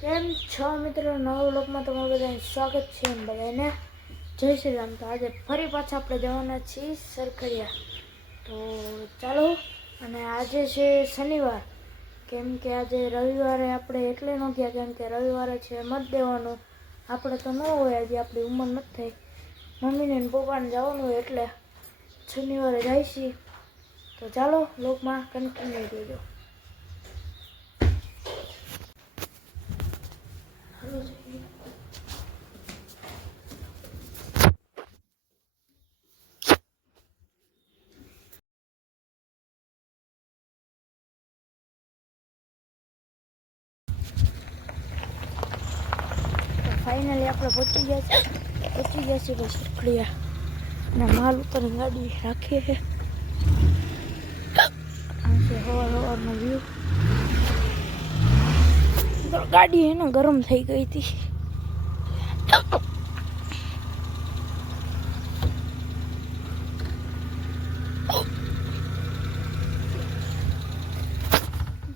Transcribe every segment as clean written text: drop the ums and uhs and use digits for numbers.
કેમ છો મિત્રો? નવા વ્લોગમાં તમારું બધાને સ્વાગત છે. બધાને જય શ્રી રામ. તો આજે ફરી પાછા આપણે જવાના છીએ સરખડિયા. તો ચાલો. અને આજે છે શનિવાર, કેમ કે આજે રવિવારે આપણે એટલે ન ગયા, કેમ કે રવિવારે છે મત દેવાનું. આપણે તો ન હોય, આજે આપણી ઉંમર નથી થઈ. મમ્મીને ને પપ્પાને જવાનું હોય એટલે શનિવારે જાય છીએ. તો ચાલો વ્લોગમાં કન્ટિન્યુ રહેજો. ફાઇનલી આપણે પહોંચી ગયા છીએ સરખડિયા. અને માલ ઉપર ગાડી રાખીએ છે. આ છે સવારનો વ્યૂ. ગાડી હે ને ગરમ થઈ ગઈ હતી.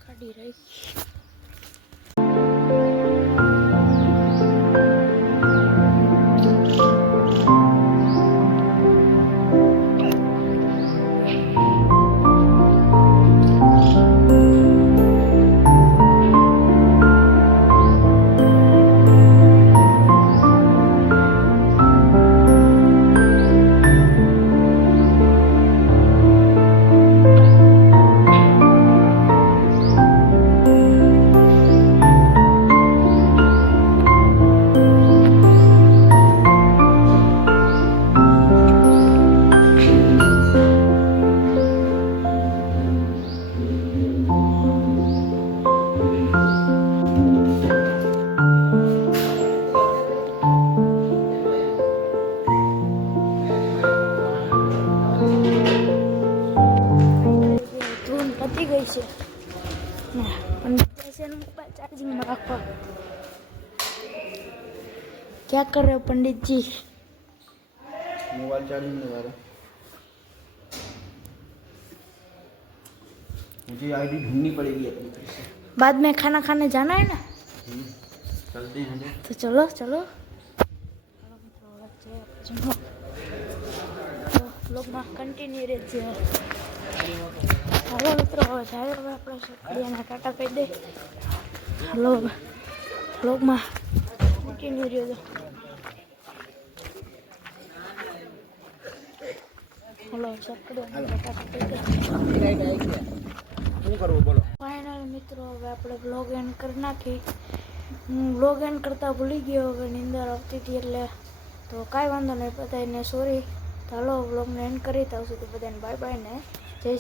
ગાડી રહી. પતી ગઈ છે અને મોબાઈલ ચાર્જિંગમાં રાખવા. क्या कर रहे हो पंडित जी? मोबाइल चार्जिंग लगा रहा. मुझे आईडी ढूंढनी पड़ेगी अपनी फिर से. बाद में खाना खाने जाना है ना? चलते हैं तो चलो चलो. વ્લોગમાં કન્ટિન્યુ રહેશે. હાલો મિત્રો, હવે જાય. હવે આપણે સરખડિયાના ટાટા કહી દે. હાલો વ્લોગમાં કન્ટિન્યુ રહેજો. હાલો સરખડિયાના ટાટા કહી દે. શું કરવું બોલો. ફાઇનલ મિત્રો, હવે આપણે વ્લોગ એન્ડ કરી નાખી. હું વ્લોગ એન્ડ કરતા ભૂલી ગયો, હવે નીંદર આવતી હતી એટલે. તો કાંઈ વાંધો નહીં, બધાને સોરી. તો હાલો વ્લોગને એન્ડ કરી. ત્યાં સુધી બધાને બાય બાય ને જય